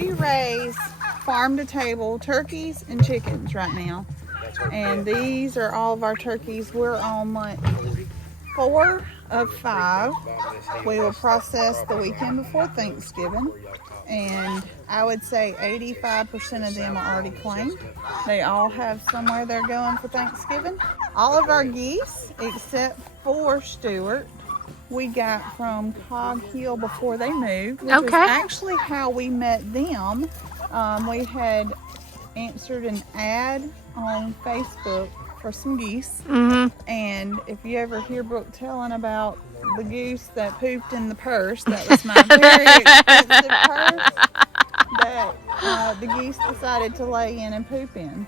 We raise farm-to-table turkeys and chickens right now. And these are all of our turkeys. We're on month 4 of 5. We will process the weekend before Thanksgiving. And I would say 85% of them are already claimed. They all have somewhere they're going for Thanksgiving. All of our geese, except for Stewart, we got from CogHill before they moved, which is actually how we met them. We had answered an ad on Facebook for some geese. And if you ever hear Brooke telling about the goose that pooped in the purse, that was my very expensive purse that the geese decided to lay in and poop in.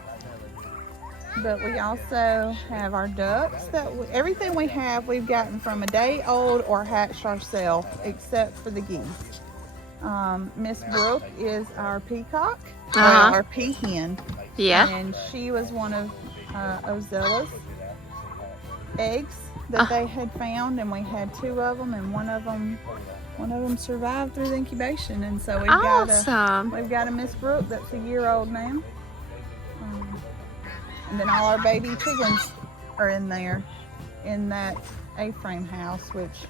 But we also have our ducks. Everything we have, we've gotten from a day old or hatched ourselves, except for the geese. Miss Brooke is our peacock, our peahen. Yeah. And she was one of Ozella's eggs that they had found, and we had 2 of them, and one of them survived through the incubation. And so we've got a Miss Brooke that's a year old now. And then all our baby chickens are in there, in that A-frame house, which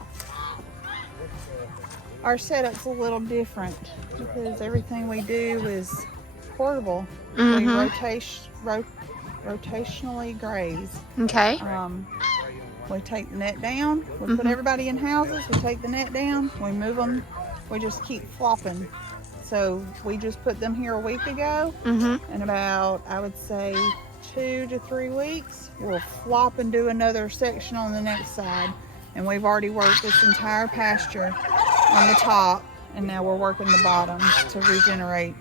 our setup's a little different because everything we do is portable. We rotationally graze. Okay. We take the net down. We put everybody in houses. We take the net down. We move them. We just keep flopping. So we just put them here a week ago. And about, I would say, 2 to 3 weeks, we'll flop and do another section on the next side. And we've already worked this entire pasture on the top, and now we're working the bottoms to regenerate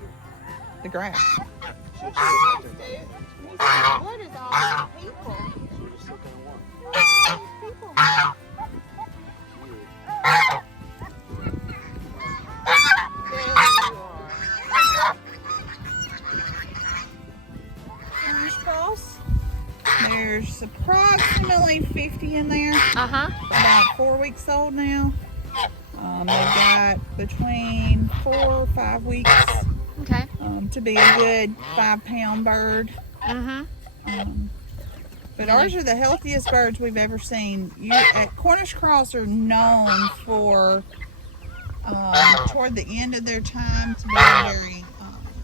the grass. What is all these people? There's approximately 50 in there. About 4 weeks old now. They've got between 4 or 5 weeks to be a good 5-pound bird. But ours are the healthiest birds we've ever seen. Cornish cross are known for, toward the end of their time, to be very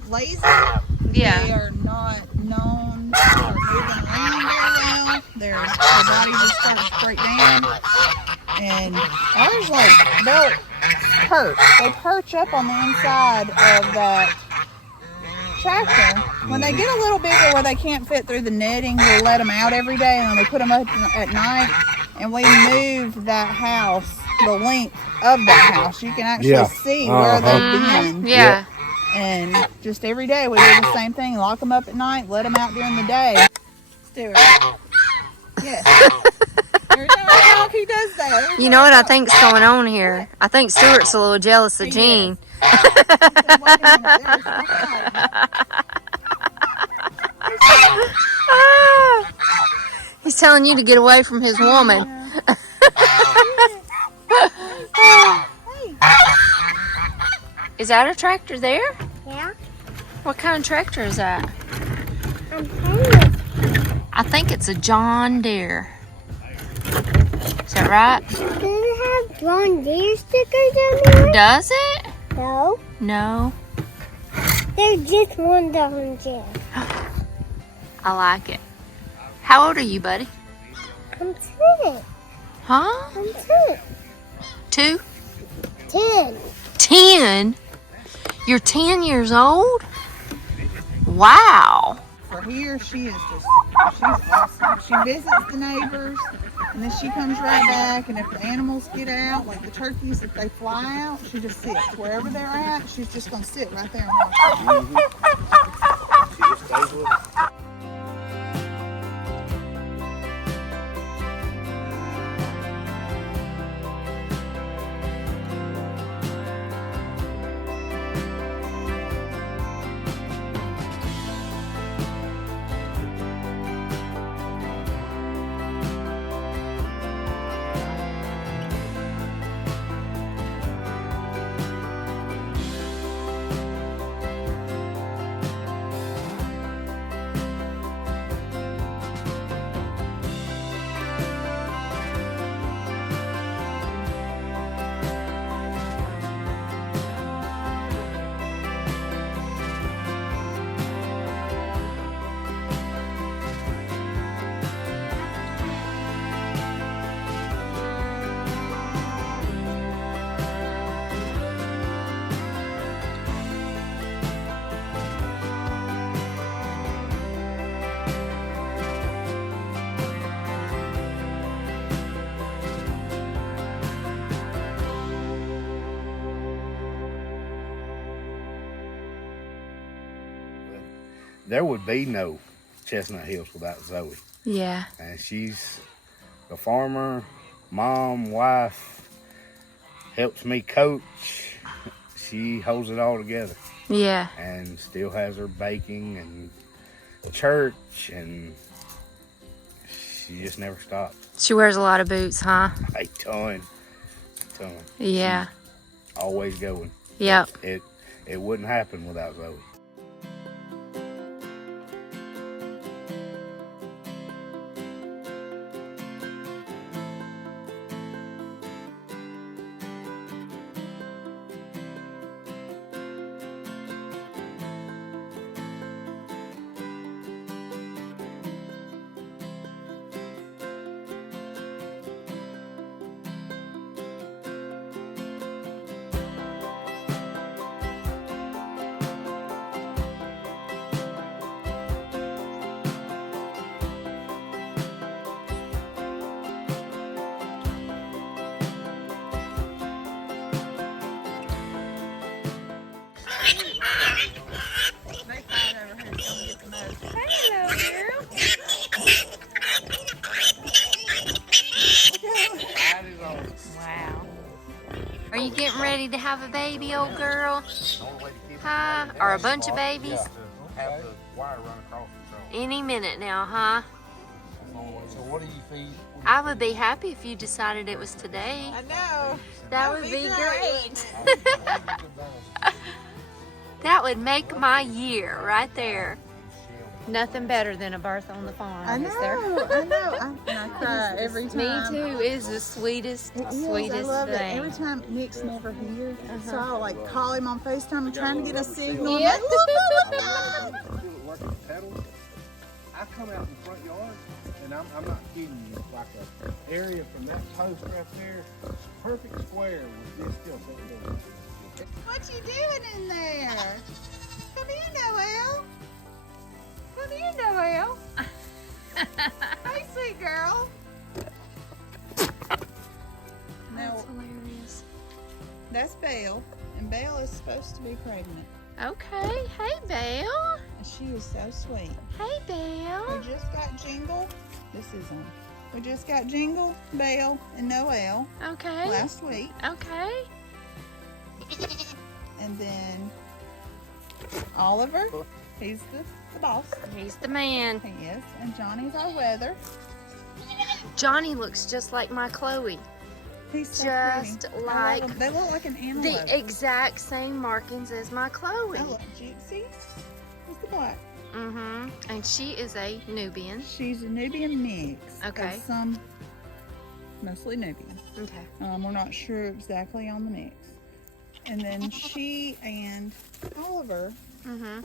lazy. Yeah. They are not known for moving around very well. Their body just starts to break down. And ours, they'll perch. They perch up on the inside of that tractor. When they get a little bigger where they can't fit through the netting, we'll let them out every day, and then we put them up at night, and we move that house, the length of that house. You can actually see where they've been. Yeah. And just every day we do the same thing. Lock them up at night, let them out during the day. Stewart. Yes. Every time I talk, he does that. You know what I think's going on here? I think Stewart's a little jealous of Jean. He's telling you to get away from his woman. Is that a tractor there? Yeah. What kind of tractor is that? I'm famous. I think it's a John Deere. Is that right? Does it have John Deere stickers on there? Does it? No. No. There's just one John Deere. I like it. How old are you, buddy? I'm 10. Huh? I'm 10. 2? 10. 10? You're 10 years old? Wow. For here, she's awesome. She visits the neighbors, and then she comes right back, and if the animals get out, like the turkeys, if they fly out, she just sits. Wherever they're at, she's just going to sit right there and watch them. She just stays with us. there would be no Chestnut Hills without Zoe. Yeah. And she's a farmer, mom, wife, helps me coach. She holds it all together. Yeah. And still has her baking and church, and she just never stops. She wears a lot of boots, huh? A ton. Yeah. She's always going. Yep. It wouldn't happen without Zoe. They fight over who's gonna get the most. Hello, girl. Wow. Are you getting ready to have a baby, old girl? Huh? Or a bunch of babies? Have the wire run across the Any minute now, huh? So what do you feed? I would be happy if you decided it was today. I know. That would be great. That would make my year right there. Nothing better than a birth on the farm. I know. Is there? I know. I cry every Me time. too. It's the sweetest, It is. I sweetest love it. thing. Every time Nick's never here, so I'll like call him on FaceTime and trying to get a signal. Yeah. I'm like, Like a pedal. I come out in the front yard, and I'm not kidding you. Like an area from that post right there, perfect square with this still sitting there. what you doing in there? Come here, Noelle. Come here, Noelle. Hey, sweet girl. Now, hilarious. that's Belle, and Belle is supposed to be pregnant. Okay. Hey, Belle. And she is so sweet. Hey, Belle. We just got Jingle. This is on. We just got Jingle, Belle, and Noelle Okay. last week. Okay. And then Oliver, he's the boss. He's the man. He is. And Johnny's our weather. Johnny looks just like my Chloe. He's so Just pretty. I love like him. They look like an animal. The exact same markings as my Chloe. I love Gypsy. Who's the black? Mm-hmm. And she is a Nubian. She's a Nubian mix. Okay. Of some, mostly Nubian. Okay. We're not sure exactly on the mix. And then she and Oliver Mm-hmm.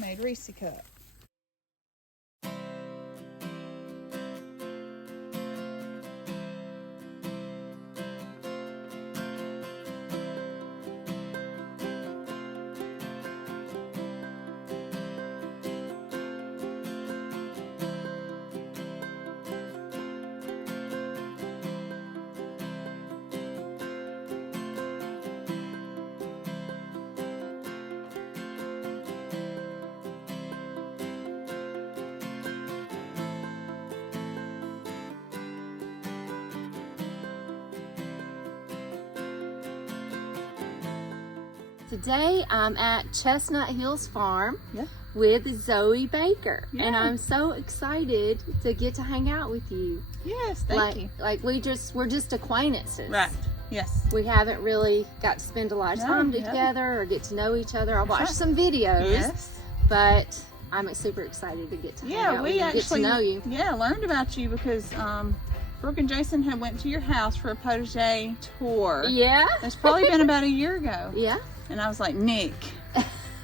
made Reese Cup. Today I'm at Chestnut Hills Farm Yeah. with Zoe Baker, and Yeah. I'm so excited to get to hang out with you. Yes, thank you. Like we're just acquaintances. Right. Yes. We haven't really got to spend a lot of No, time we haven't. together or get to know each other. I watched right. some videos, Yes. but I'm super excited to get to hang Yeah, out with we you and get to actually know you. Yeah, learned about you because Brooke and Jason had went to your house for a protege tour. Yeah. It's probably been about a year ago. Yeah. And I was like, Nick,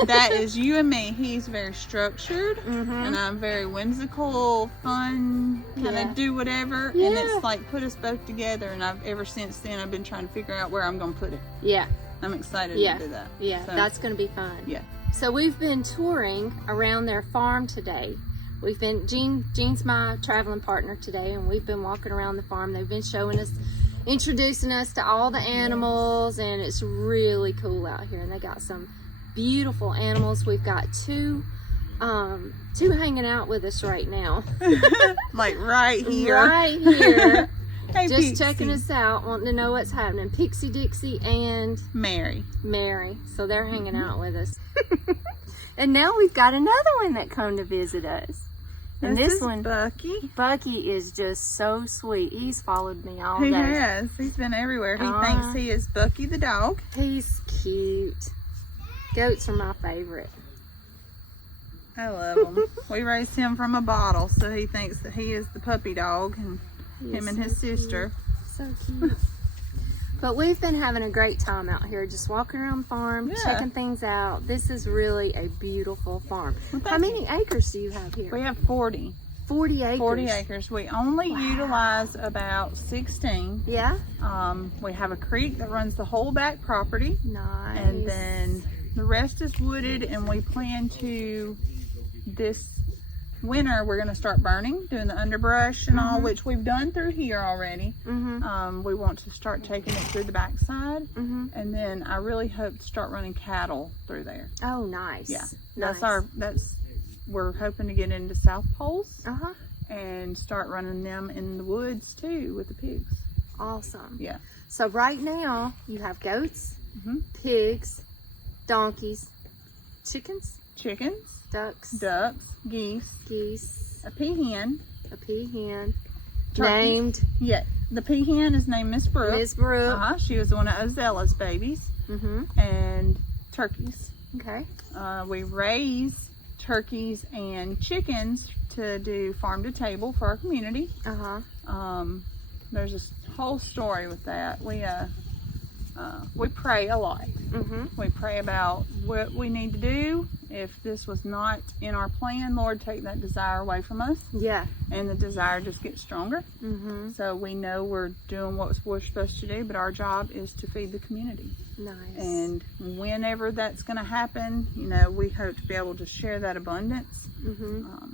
that is you and me. He's very structured, Mhm. and I'm very whimsical, fun, kind of Yeah. do whatever. And Yeah. it's like put us both together. And ever since then, I've been trying to figure out where I'm going to put it. Yeah. I'm excited Yeah. to do that. Yeah. So, That's going to be fun. Yeah. So we've been touring around their farm today. We've been, Jean's my traveling partner today, and we've been walking around the farm. They've been showing us, introducing us to all the animals, and it's really cool out here. And they got some beautiful animals. We've got two Two hanging out with us right now. Like right here. Right here. Hey, Just Pixie. checking us out, wanting to know what's happening. Pixie, Dixie, and Mary. So they're hanging out with us. And now we've got another one that come to visit us. And this is one, Bucky. Bucky, is just so sweet. He's followed me all He day. has. He's been everywhere. He thinks he is Bucky the dog. He's cute. Goats are my favorite. I love him. We raised him from a bottle, so he thinks that he is the puppy dog, and him and his sister. So cute. But we've been having a great time out here, just walking around the farm, checking things out. This is really a beautiful farm. How many acres do you have here? We have 40. 40 acres. 40 acres. We only utilize about 16. Yeah? We have a creek that runs the whole back property. Nice. And then the rest is wooded, and we plan to, this winter, we're going to start burning, doing the underbrush and all, which we've done through here already. We want to start taking it through the backside, and then I really hope to start running cattle through there. Oh, nice. Yeah, Nice. we're hoping to get into South Poles and start running them in the woods too with the pigs. Awesome. Yeah. So right now you have goats, pigs, donkeys, chickens, ducks, geese, a peahen, a peahen, turkey. named Yeah, the peahen is named Miss Brooke. Miss Brooke. She was one of Ozella's babies. And turkeys. Okay. We raise turkeys and chickens to do farm to table for our community. There's a whole story with that. We pray a lot. We pray about what we need to do. If this was not in our plan, Lord, take that desire away from us. Yeah. And the desire just gets stronger. So we know we're doing what we're supposed to do, but our job is to feed the community. Nice. And whenever that's going to happen, we hope to be able to share that abundance.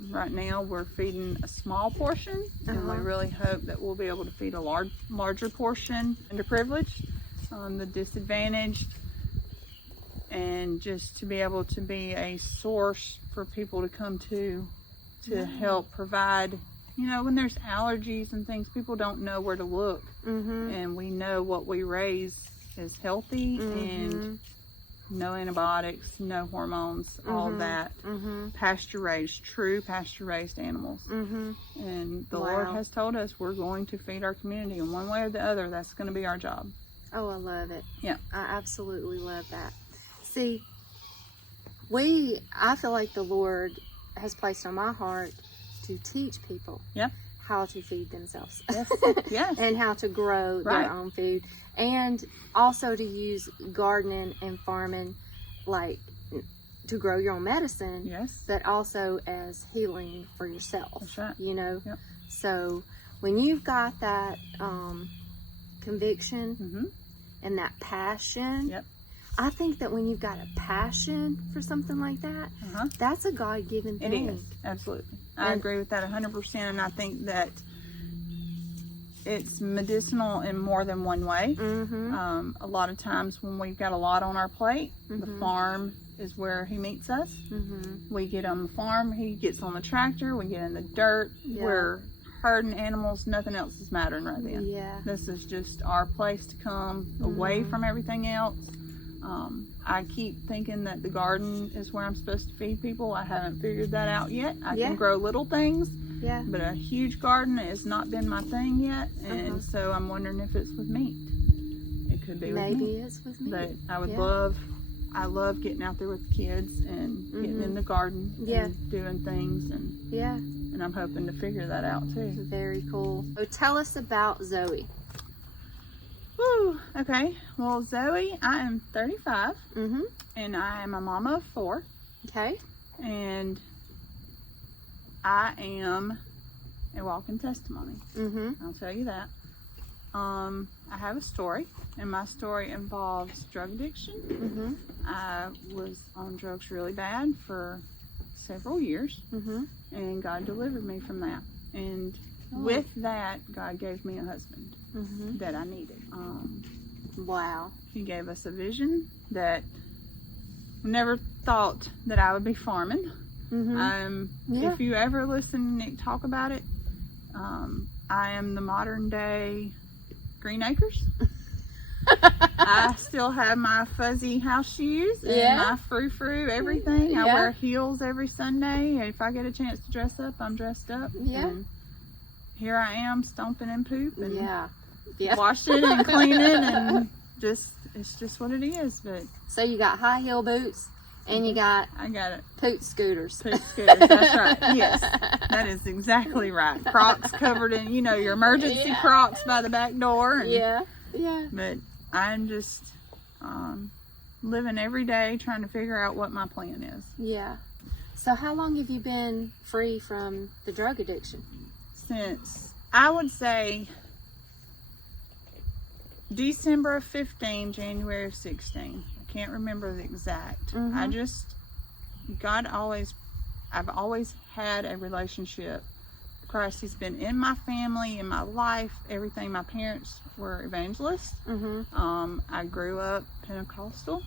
Right now we're feeding a small portion, and we really hope that we'll be able to feed a larger portion, underprivileged, the disadvantaged, and just to be able to be a source for people to come to help provide. When there's allergies and things, people don't know where to look, and we know what we raise is healthy and no antibiotics, no hormones, all that. True pasture raised animals. And the Lord has told us we're going to feed our community in one way or the other. That's going to be our job. Oh, I love it. Yeah. I absolutely love that. See, I feel like the Lord has placed on my heart to teach people how to feed themselves. Yes. And how to grow their own food. And also to use gardening and farming, like to grow your own medicine. Yes. But also as healing for yourself. That's right. Yep. So when you've got that conviction and that passion, I think that when you've got a passion for something like that, that's a God-given thing. It is, absolutely. I agree with that 100%, and I think that it's medicinal in more than one way. A lot of times when we've got a lot on our plate, the farm is where he meets us. We get on the farm, he gets on the tractor, we get in the dirt, we're herding animals, nothing else is mattering right then. This is just our place to come away from everything else. I keep thinking that the garden is where I'm supposed to feed people. I haven't figured that out yet. I can grow little things, but a huge garden has not been my thing yet, and so I'm wondering if it's with meat. It could be with meat. Maybe it's with meat. But I would I love getting out there with the kids and getting in the garden and doing things, and I'm hoping to figure that out too. Very cool. So tell us about Zoe. Woo, okay. Well, Zoe, I am 35, and I am a mama of 4. Okay. And I am a walking testimony. I'll tell you that. I have a story, and my story involves drug addiction. I was on drugs really bad for several years, and God delivered me from that. And with that, God gave me a husband that I needed. Wow. He gave us a vision that I never thought that I would be farming. If you ever listen to Nick talk about it, I am the modern day Green Acres. I still have my fuzzy house shoes and my frou-frou, everything. I wear heels every Sunday. If I get a chance to dress up, I'm dressed up. And here I am stomping in poop and washing and cleaning, and it's just what it is. But so you got high heel boots and I got it. Poot scooters. Poot scooters, that's right. Yes, that is exactly right. Crocs covered in, your emergency Crocs by the back door. And, But I'm just living every day trying to figure out what my plan is. Yeah. So how long have you been free from the drug addiction? Since, I would say, December of 15, January of 16. I can't remember the exact. I've always had a relationship. Christ, he's been in my family, in my life, everything. My parents were evangelists. I grew up Pentecostal.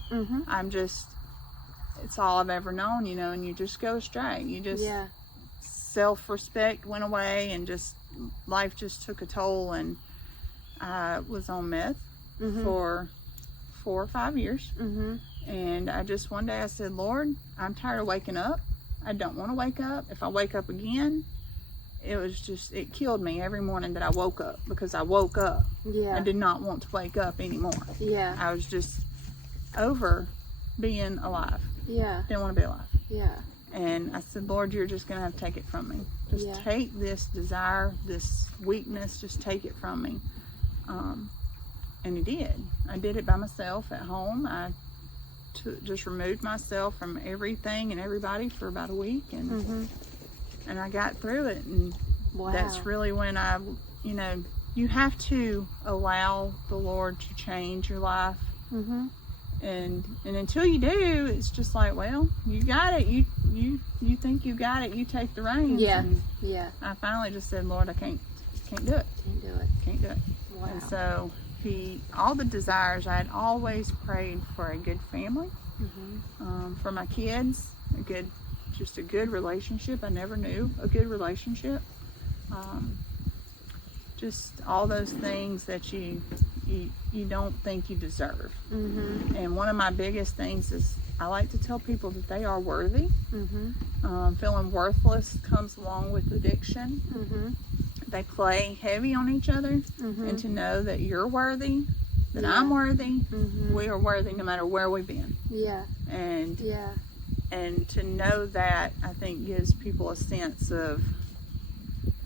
It's all I've ever known, and you just go astray. You just, self-respect went away, and life just took a toll, and I was on meth for 4 or 5 years. And one day I said, Lord, I'm tired of waking up. I don't want to wake up. If I wake up again, it killed me every morning that I woke up, because I woke up. I did not want to wake up anymore. I was just over being alive. Didn't want to be alive. And I said, Lord, you're just going to have to take it from me. Just take this desire, this weakness, just take it from me. And he did. I did it by myself at home. I just removed myself from everything and everybody for about a week, and I got through it. And that's really when you have to allow the Lord to change your life. And until you do, it's just like, well, you got it. You think you got it. You take the reins. And I finally just said, Lord, I can't do it. Can't do it. Wow. And so all the desires, I had always prayed for a good family, for my kids, just a good relationship. I never knew a good relationship. Just all those things that you don't think you deserve. And one of my biggest things is I like to tell people that they are worthy. Feeling worthless comes along with addiction. They play heavy on each other, and to know that you're worthy, that I'm worthy, we are worthy no matter where we've been. And to know that, I think, gives people a sense of,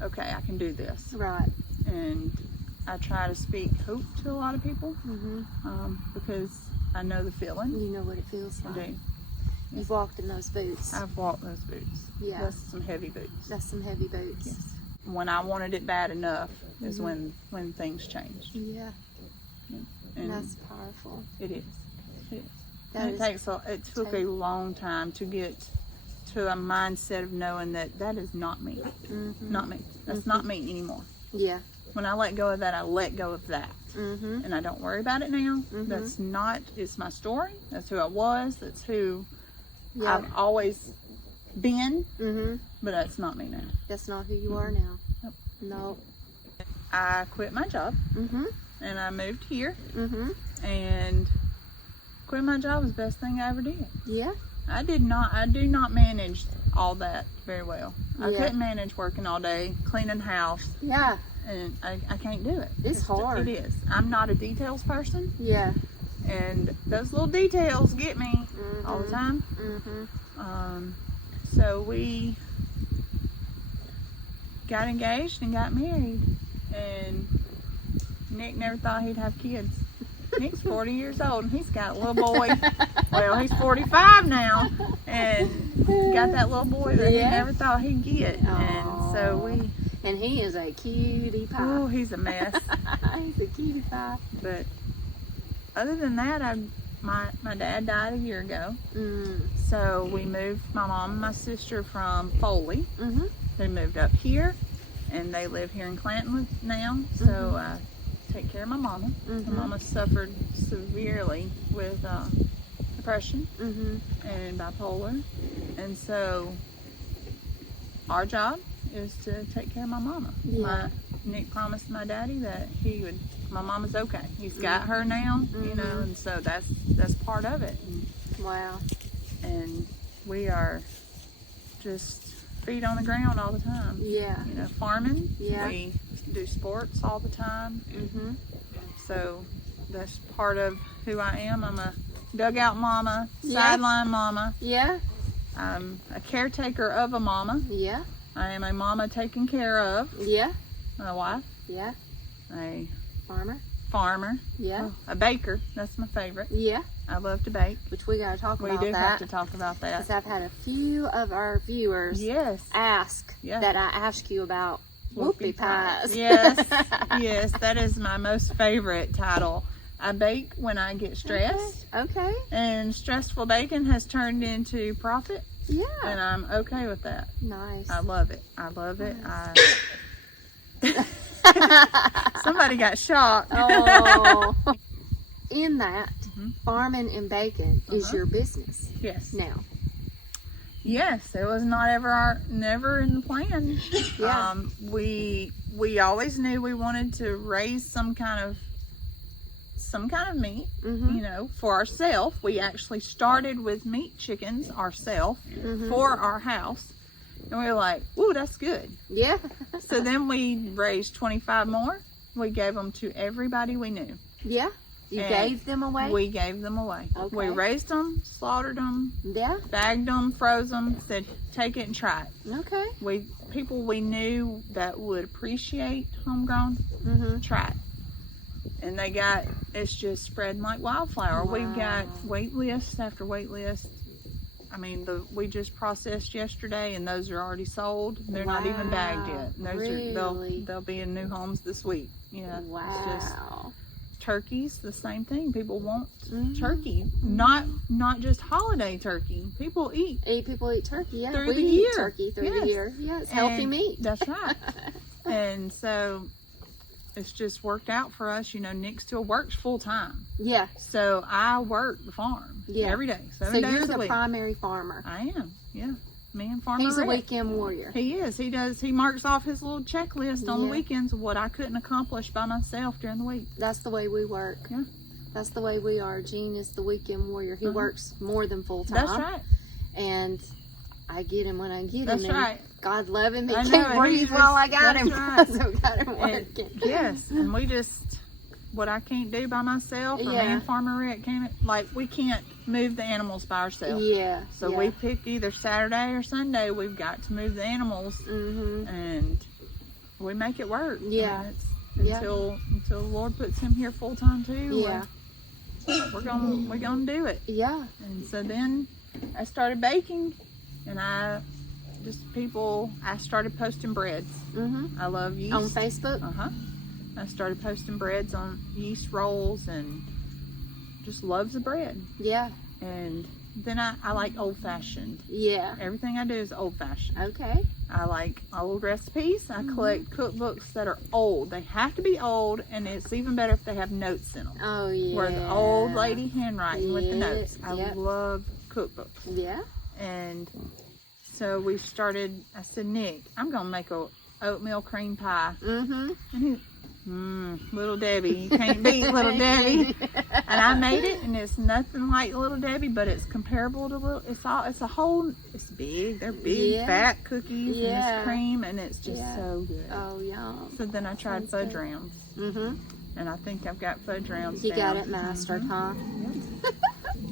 okay, I can do this. Right. And I try to speak hope to a lot of people, because I know the feeling. You know what it feels like. I do. You've walked in those boots. I've walked those boots. That's some heavy boots. That's some heavy boots. Yes. When I wanted it bad enough is when things changed. And that's powerful. It is. It is. It took a long time to get to a mindset of knowing that is not me. Not me. That's not me anymore. When I let go of that, I let go of that. And I don't worry about it now. It's my story. That's who I was. That's who I've always been. But that's not me now. That's not who you are now. No. I quit my job. And I moved here. And quitting my job was the best thing I ever did. I do not manage all that very well. I couldn't manage working all day, cleaning house. And I can't do it. It's hard. It is. I'm not a details person. And those little details get me all the time. So we got engaged and got married, and Nick never thought he'd have kids. Nick's 40 years old, and he's got a little boy. Well, he's 45 now, and he's got that little boy that he never thought he'd get. And so and he is a cutie pie. Oh, he's a mess. He's a cutie pie. But other than that, my dad died a year ago. So we moved, my mom and my sister, from Foley. They moved up here, and they live here in Clanton now. So I take care of my mama. My mama suffered severely with depression and bipolar. And so our job is to take care of my mama. Yeah. Nick promised my daddy that my mama's okay. He's got her now, you know, and so that's part of it. Wow. And we are just feet on the ground all the time. Yeah. You know, farming. Yeah. We do sports all the time. Mm-hmm. So that's part of who I am. I'm a dugout mama, Yeah. sideline mama. Yeah. I'm a caretaker of a mama. Yeah. I am a mama taken care of. Yeah. My wife. Yeah. A Farmer. farmer. Yeah. A baker. That's my favorite. Yeah. I love to bake. Which we gotta talk We about do that. have to talk about that. Because I've had a few of our viewers Yes. ask Yeah. that I ask you about whoopie pies. Yes. Yes. That is my most favorite title. I bake when I get stressed. Okay. And stressful baking has turned into profit. Yeah. And I'm okay with that. Nice. I love it. I love it. Somebody got shocked. Oh. In that, Mhm. farming and baking is your business Yes. now. Yes, it was never in the plan. Yeah. We always knew we wanted to raise some kind of meat, Mm-hmm. you know, for ourselves. We actually started with meat chickens ourselves for our house. And we were like, ooh, that's good. Yeah. So then we raised 25 more. We gave them to everybody we knew. Yeah. You And gave them away? We gave them away. Okay. We raised them, slaughtered them, Yeah. bagged them, froze them, said, take it and try it. Okay. People we knew that would appreciate homegrown, Mm-hmm. try it. And it's just spreading like wildflower. Wow. We've got wait list after wait list. I mean, we just processed yesterday, and those are already sold. They're not even bagged yet. And Really? they'll be in new homes this week. Yeah. Wow. It's just turkeys, the same thing. People want Mhm. turkey, not just holiday turkey. People eat. People eat turkey, yeah. Through we the eat year. turkey through Yes. the year. Yeah, it's healthy And meat. That's right. And so it's just worked out for us. You know, Nick still works full time. Yeah. So I work the farm every day, So 7 days you're a the week. primary farmer. I am, yeah. Me and Farmer He's a Rick. weekend warrior. He is. He does. He marks off his little checklist on the Yeah. weekends of what I couldn't accomplish by myself during the week. That's the way we work. Yeah. That's the way we are. Gene is the weekend warrior. He works more than full time. That's right. And I get him when I get That's him. and right. God love him. He I know, can't he breathe just- while I got him. that's right. So got him And, working. yes, and we just, what I can't do by myself, or me Yeah. and Farmer Rick can't, like, we can't move the animals by ourselves. Yeah. So we pick either Saturday or Sunday. We've got to move the animals, Mm-hmm. and we make it work. Yeah. And it's, Yeah. until the Lord puts him here full time too. Yeah. We're gonna do it. Yeah. And so then I started baking, and I started posting breads. Mm-hmm. I love yeast. On Facebook? I started posting breads on yeast rolls, and just loves the bread. Yeah. And then I like old fashioned. Yeah. Everything I do is old fashioned. Okay. I like old recipes. I collect cookbooks that are old. They have to be old, and it's even better if they have notes in them. Oh, yeah. Where the old lady handwriting with the notes. I Yep. love cookbooks. Yeah. And so I said, Nick, I'm going to make a oatmeal cream pie. Mm-hmm. And he, Little Debbie, you can't beat Little Debbie. And I made it, and it's nothing like Little Debbie, but it's comparable to it's big. They're big, Yeah. fat cookies, and Yeah. it's cream, and it's just Yeah. so good. Oh, yum. So then I tried Sounds fudge good. rounds, Mm-hmm. and I think I've got fudge rounds You got down. it mastered, huh?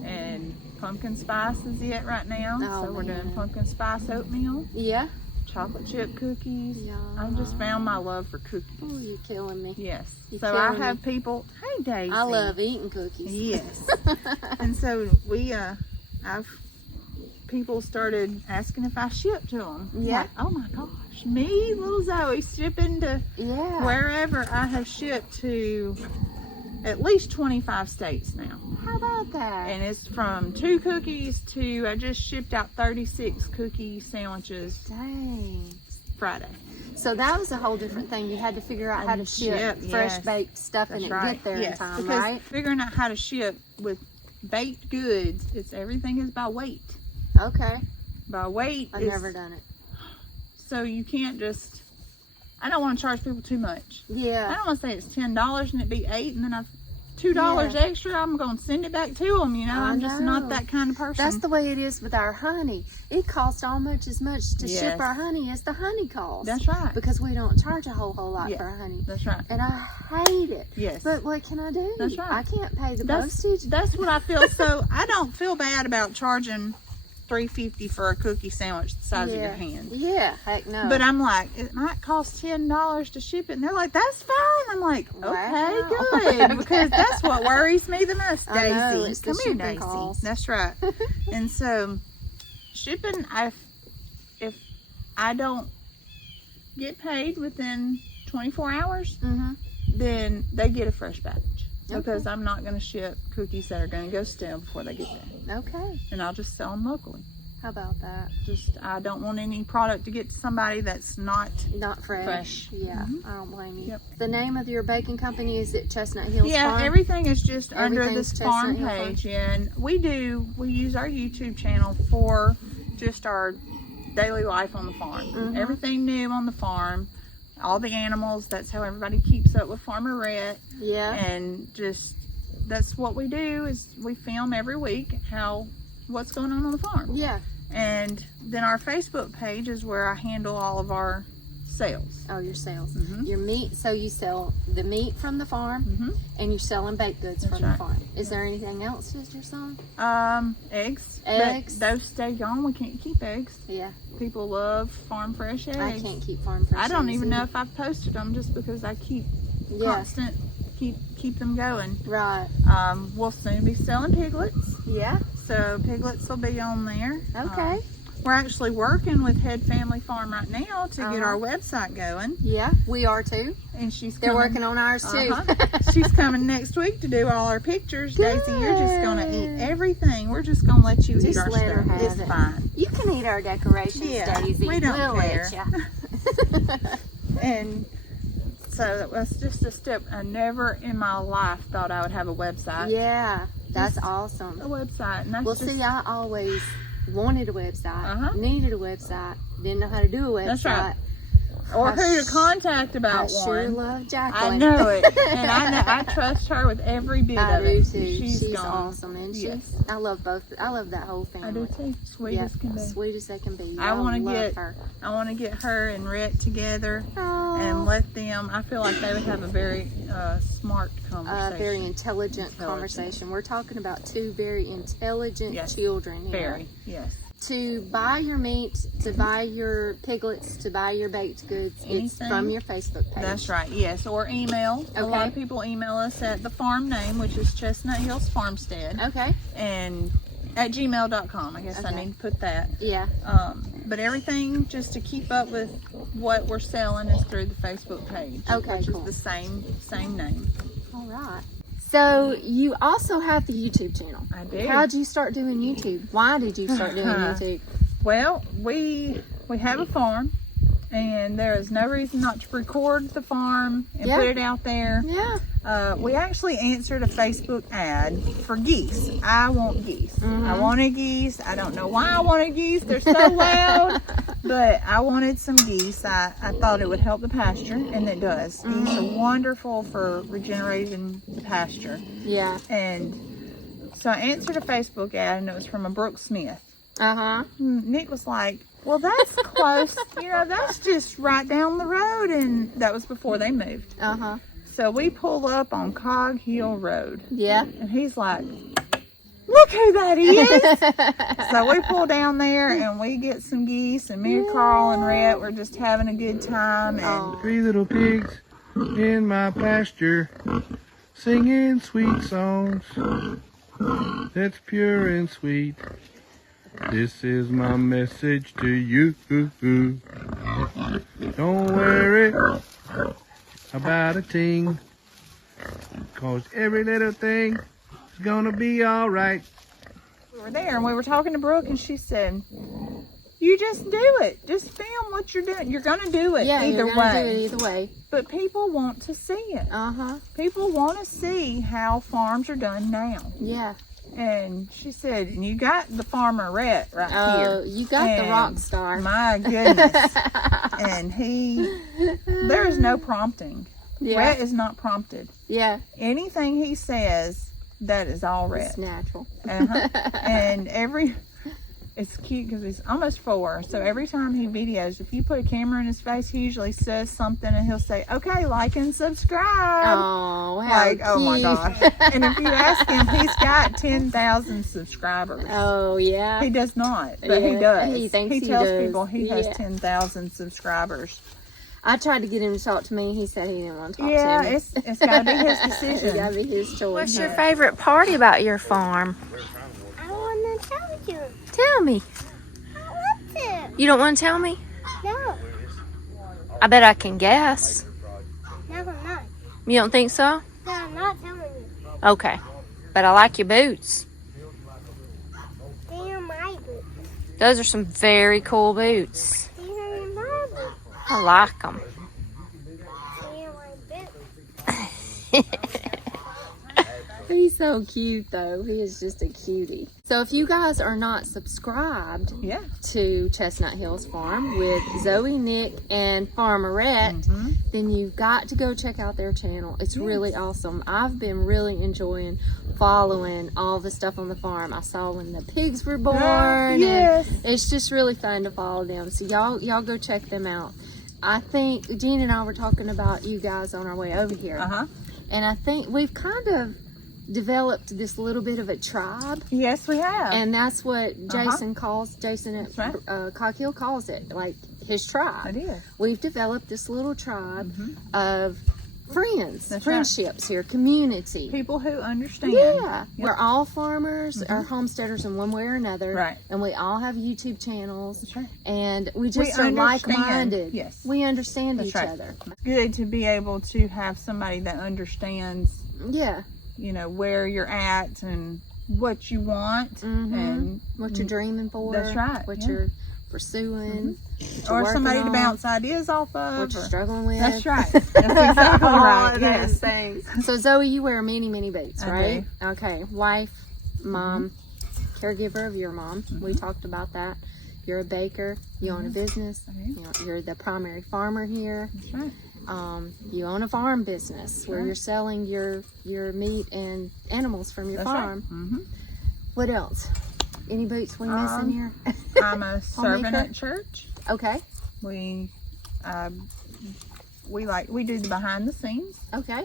And pumpkin spice is it right now. Oh, So we're doing man. pumpkin spice oatmeal, Yeah. chocolate chip cookies. Yum. I've just found my love for cookies. Oh, you're killing me. Yes. You're So I killing have me. people, hey Daisy. I love eating cookies. Yes. And so people started asking if I ship to them. Yeah. Like, oh my gosh, me, little Zoe, shipping to Yeah. wherever. I have shipped to at least 25 states now. How about that? And it's from 2 cookies to, I just shipped out 36 cookie sandwiches Dang. Friday. So that was a whole different thing. You had to figure out how to ship fresh yes. baked stuff and That's it right. get there Yes, in time, because right? figuring out how to ship with baked goods, everything is by weight. Okay. By weight I've is never done it. so you can't just, I don't want to charge people too much. I Yeah. don't want to say it's $10 and it be $8 and then I $2 extra, I'm going to send it back to them, you know. I'm just not that kind of person. That's the way it is with our honey. It costs almost as much to Yes. ship our honey as the honey costs. That's right. Because we don't charge a whole lot Yeah. for our honey. That's right. And I hate it. Yes. But what can I do? That's right. I can't pay the postage. That's what I feel. So I don't feel bad about charging $3.50 for a cookie sandwich the size of your hand. Yeah, heck no. But I'm like, it might cost $10 to ship it. And they're like, that's fine. I'm like, okay, Wow. good. Okay. Because that's what worries me the most, I know, Daisy. it's the Come here, shipping Daisy. costs. That's right. And so shipping, if I don't get paid within 24 hours, Mm-hmm. then they get a fresh batch. Okay. Because I'm not going to ship cookies that are going to go stale before they get there. Okay. And I'll just sell them locally. How about that? I don't want any product to get to somebody that's not Not fresh. Fresh. Yeah, I don't blame you. Yep. The name of your baking company is it Chestnut Hills Yeah, Farm? everything is just under Everything's this Chestnut farm Hill Farm. page. Yeah, and we use our YouTube channel for just our daily life on the farm. Mhm. Everything new on the farm, all the animals. That's how everybody keeps up with Farmer Rhett. Yeah. And just that's what we do is we film every week what's going on the farm. Yeah. And then our Facebook page is where I handle all of our sales. Oh, your sales. Mhm. Your meat. So you sell the meat from the farm, Mhm. and you're selling baked goods That's from the right. farm. Is there anything else that you're selling? Eggs. Eggs. But those stay gone. We can't keep eggs. Yeah. People love farm fresh eggs. I can't keep farm fresh. I don't eggs even know either. if I've posted them just because I keep Yeah. constant, keep them going. Right. We'll soon be selling piglets. Yeah. So piglets will be on there. Okay. We're actually working with Head Family Farm right now to get Uh-huh. our website going. Yeah. We are too. And she's They're coming, working on ours too. She's coming next week to do all our pictures. Daisy, you're just going to eat everything. We're just going to let you eat Just our let her stuff. have It's it. fine. You can eat our decorations, Yeah, Daisy. we don't We'll care. let ya. And so that was just a step. I never in my life thought I would have a website. Yeah. That's Just awesome. A website. And that's Well, just, see, I always wanted a website, Uh-huh. needed a website, didn't know how to do a website. That's right. Or I who to contact I about sure one. love Jacqueline. I know it. And I trust her with every bit I of do it. too. She's gone. awesome, and Yes. I love both. I love that whole family. I do too. Sweet Yep, as can be. sweet as they can be. I wanna love get- her. I want to get her and Rhett together Aw. and let them. I feel like they would have a very smart conversation. Very intelligent conversation. We're talking about two very intelligent Yes. children here. Very. Yes. To buy your meat, to buy your piglets, to buy your baked goods, it's Anything. from your Facebook page. That's right. Yes. Or email. A lot Okay. of people email us at the farm name, which is Chestnut Hills Farmstead, Okay. and at gmail.com. I guess I Okay. need to put that. Yeah. But everything just to keep up with what we're selling is through the Facebook page. Okay, Which cool. is the same name. All right. So you also have the YouTube channel. I do. How'd you start doing YouTube? Why did you start doing YouTube? Well, we have a farm, and there is no reason not to record the farm and Yeah. put it out there. Yeah. We actually answered a Facebook ad for geese. I want geese. Mm-hmm. I wanted geese. I don't know why I wanted geese. They're so loud. But I wanted some geese. I thought it would help the pasture, and it does. Mm-hmm. Geese are wonderful for regenerating the pasture. Yeah. And so I answered a Facebook ad, and it was from a Brooke Smith. Uh-huh. Nick was like, well, that's close. That's just right down the road. And that was before they moved. Uh-huh. So we pull up on CogHill Road. Yeah. And he's like, look who that is. So we pull down there and we get some geese. And MaryCarl and Rhett were just having a good time. And Oh. 3 little pigs in my pasture, singing sweet songs. That's pure and sweet. This is my message to you. Don't worry about a thing, 'cause every little thing is gonna be all right. we were there and we were talking to Brooke, and she said, you just do it. Just film what you're doing. You're going to do it Yeah, either you're gonna do it way. either way. But people want to see it. Uh-huh. People want to see how farms are done now. Yeah. And she said, and you got the farmerette right here. Oh, you got the And rock star. My goodness. And there is no prompting. Yeah. Rhett is not prompted. Yeah. Anything he says, that is all Rhett. It's natural. And it's cute because he's almost 4. So every time he videos, if you put a camera in his face, he usually says something and he'll say, okay, like and subscribe. Oh, how Like, cute. oh my gosh. And if you ask him, he's got 10,000 subscribers. Oh, yeah. He does not, but he Yeah, does. he thinks he tells does. people he has Yeah. 10,000 subscribers. I tried to get him to talk to me. He said he didn't want to talk Yeah, to me. it's got to be his It's decision. got to be his choice. What's your favorite part about your farm? I want to tell you. Tell me. I want to. You don't want to tell me? No, I bet I can guess. no, I'm not. You don't think so? No, I'm not telling you. Okay. But I like your boots. These are my boots. Those are some very cool boots. These are my boots. I like them. These are my boots. He's so cute, though. He is just a cutie. So if you guys are not subscribed Yeah. to Chestnut Hills Farm with Zoe, Nick, and Farmerette, then you've got to go check out their channel. It's really awesome. I've been really enjoying following all the stuff on the farm. I saw when the pigs were born. yes. And it's just really fun to follow them. So y'all go check them out. I think Jean and I were talking about you guys on our way over here. And I think we've kind of developed this little bit of a tribe. Yes, we have. And that's what Jason at right. CogHill calls it, like his tribe. It is. We've developed this little tribe of friends, That's friendships here, community. People who understand. Yeah, we're all farmers or homesteaders in one way or another. Right. And we all have YouTube channels. That's right. And we just We are understand. like-minded. Yes. We understand That's each right. other. It's good to be able to have somebody that understands, Yeah. you know, where you're at and what you want and What you're dreaming for. That's right, What yeah. you're pursuing. what you're or working somebody to on, bounce ideas off of. what you're or- struggling with. That's right. That's exactly right. All Yes. those things. So Zoe, you wear many boots, I right? Okay. Wife, mom, caregiver of your mom. We talked about that. You're a baker. You own a business. You're the primary farmer here. That's right. You own a farm business where you're selling your meat and animals from your That's right. farm. What else? Any boots we missing here? I'm a servant Homemaker? at church. Okay. We do the behind the scenes, Okay.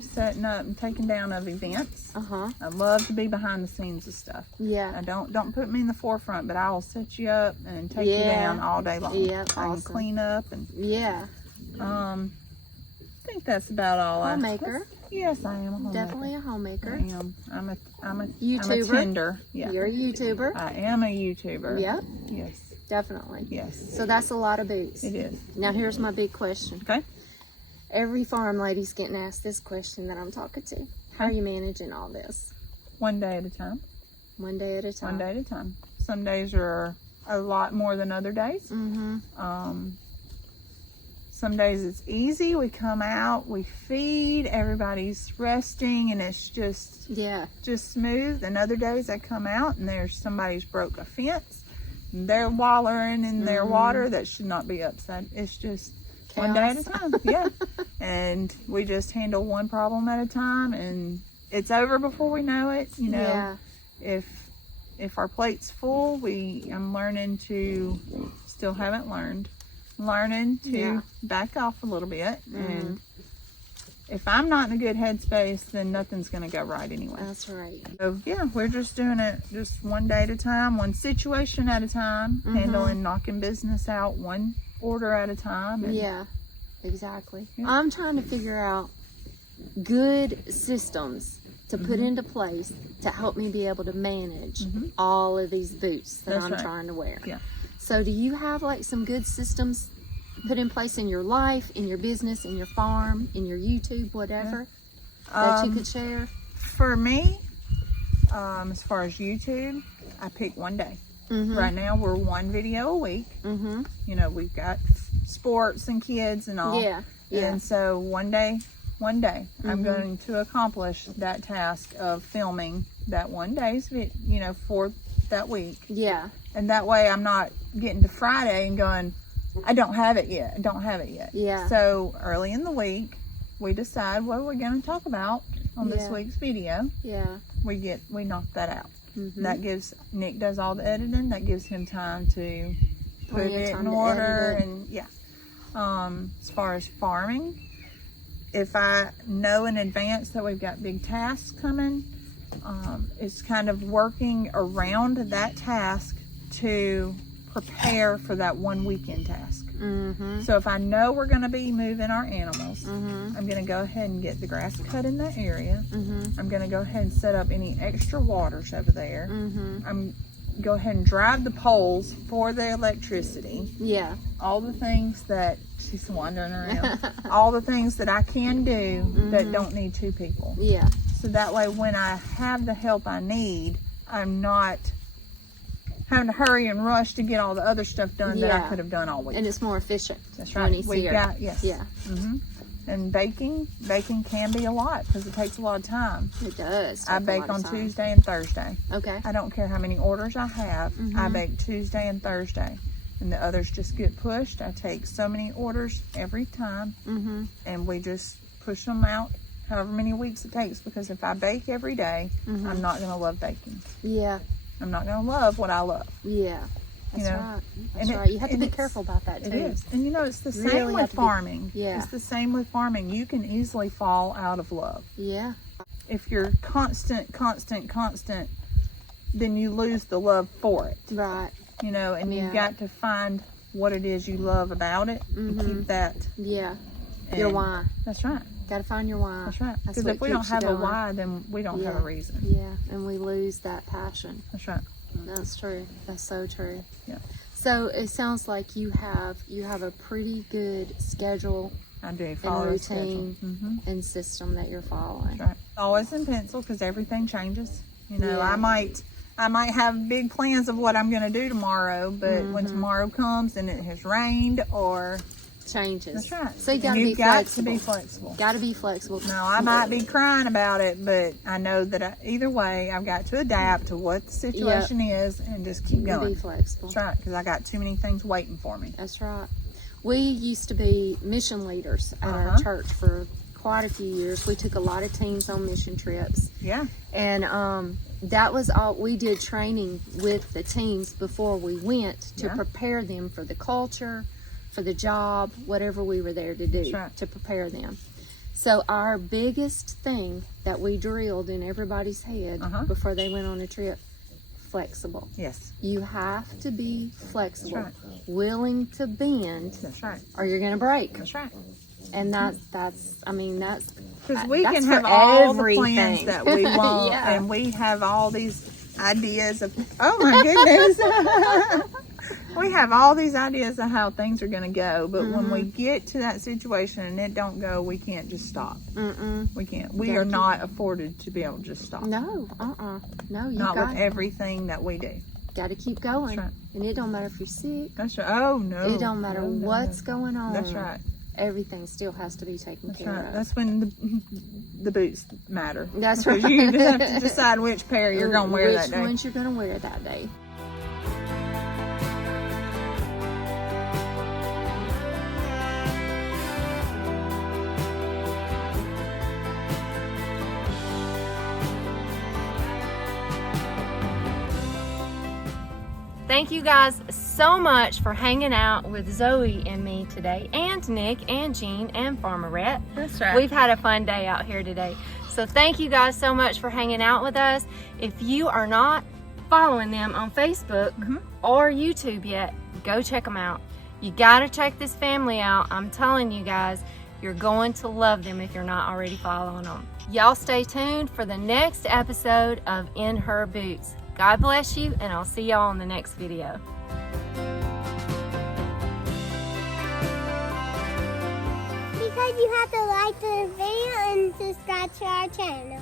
setting up and taking down of events. Uh-huh. I love to be behind the scenes of stuff. Yeah. I don't put me in the forefront, but I will set you up and take you Yeah. down all day long. Yeah, I can awesome. clean up and Yeah. I think that's about all. Homemaker. Yes, I am a homemaker. Definitely a homemaker. I am. I'm a YouTuber. tender. Yeah. You're a YouTuber. I am a YouTuber. Yep. Yes. Definitely. Yes. So that's a lot of boots. It is. Now here's my big question. Okay. Every farm lady's getting asked this question that I'm talking to. How are you managing all this? One day at a time. One day at a time. One day at a time. Some days are a lot more than other days. Some days it's easy. We come out, we feed, everybody's resting, and it's just smooth. And other days I come out and there's somebody's broke a fence. And they're wallowing in their water that should not be upset. It's just one day at a time. Yeah. And we just handle one problem at a time, and it's over before we know it. You know, if our plate's full, I'm learning to, still haven't learned, to back off a little bit. And if I'm not in a good headspace, then nothing's going to go right anyway. That's right. So yeah, we're just doing it just one day at a time, one situation at a time, knocking business out one order at a time. And Yeah, exactly. I'm trying to figure out good systems to put into place to help me be able to manage all of these boots that I'm trying to wear. Yeah. So do you have like some good systems put in place in your life, in your business, in your farm, in your YouTube, whatever, that you could share? For me, as far as YouTube, I pick one day. Right now we're one video a week. You know, we've got sports and kids and all. Yeah. And so one day one day. I'm going to accomplish that task of filming that one day's, for that week. Yeah. And that way I'm not getting to Friday and going, I don't have it yet. Yeah. So early in the week, we decide what we're going to talk about on this week's video. Yeah. We knock that out. That gives, Nick does all the editing. That gives him time to put it in order. And as far as farming, if I know in advance that we've got big tasks coming, it's kind of working around that task to prepare for that one weekend task. So if I know we're going to be moving our animals, I'm going to go ahead and get the grass cut in that area. I'm going to go ahead and set up any extra waters over there. I'm go ahead and drive the poles for the electricity. Yeah. All the things that she's wandering around. All the things that I can do that don't need two people. Yeah. So that way when I have the help I need, I'm not having to hurry and rush to get all the other stuff done that I could have done all week. And it's more efficient. That's when right. he's We've here. got, yes. Yeah. And baking can be a lot because it takes a lot of time. It does. I take a bake lot on of time. Tuesday and Thursday. Okay. I don't care how many orders I have. I bake Tuesday and Thursday. And the others just get pushed. I take so many orders every time. And we just push them out however many weeks it takes. Because if I bake every day, I'm not going to love baking. Yeah. I'm not going to love what I love. Yeah. That's know, right. That's and right. You have to be it's- careful about that too. It is. And it's the Really same have with to be- farming. Yeah. It's the same with farming. You can easily fall out of love. Yeah. If you're constant, then you lose the love for it. Right. And you've got to find what it is you love about it and keep that. Yeah. Your And why. That's right. Got to find your why. That's right. That's Because what if we don't keeps you have a going. why, then we don't have a reason. Yeah. And we lose that passion. That's right. That's true. That's so true. Yeah. So it sounds like you have a pretty good schedule I do and follow a schedule. routine and system that you're following. That's right. Always in pencil because everything changes. Yeah. I might have big plans of what I'm going to do tomorrow, but when tomorrow comes and it has rained or Changes. that's right. So you got You've to be got flexible. to be flexible. Got to be flexible. No, I might be crying about it, but I know that either way, I've got to adapt to what the situation is and just keep You going. be flexible. That's right, because I got too many things waiting for me. That's right. We used to be mission leaders at our church for quite a few years. We took a lot of teens on mission trips. Yeah. And that was all. We did training with the teens before we went to prepare them for the culture, for the job, whatever we were there to do, That's right. to prepare them. So our biggest thing that we drilled in everybody's head before they went on a trip, flexible. Yes. You have to be flexible, That's willing to bend, That's right. or you're going to break. That's right. And that's Because we that's can for have all the everything. plans that we want, Yeah. and we have all these ideas of, oh my goodness. We have all these ideas of how things are going to go, but when we get to that situation and it don't go, we can't just stop. We can't. We are not afforded to be able to just stop. No, no, you Not got with everything that we do. to keep going. That's right. And it don't matter if you're sick. That's right. Oh no. It don't matter No, no, what's no. going on. That's right. Everything still has to be taken That's care right. of. That's when the boots matter. That's Because right. you just have to decide which pair you're going to wear that Which day. ones you're going to wear that day. Thank you guys so much for hanging out with Zoe and me today, and Nick and Jean and Farmer Rhett. That's right. We've had a fun day out here today. So thank you guys so much for hanging out with us. If you are not following them on Facebook or YouTube yet, go check them out. You gotta check this family out. I'm telling you guys, you're going to love them if you're not already following them. Y'all stay tuned for the next episode of In Her Boots. God bless you, and I'll see y'all in the next video. Because you have to like the video and subscribe to our channel.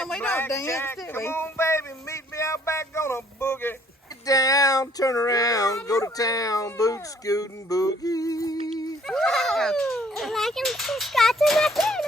time we don't dance, do we? Come on, baby, meet me out back on a boogie. Get down, turn around, go to town, boot scootin' boogie. I like him to scratch my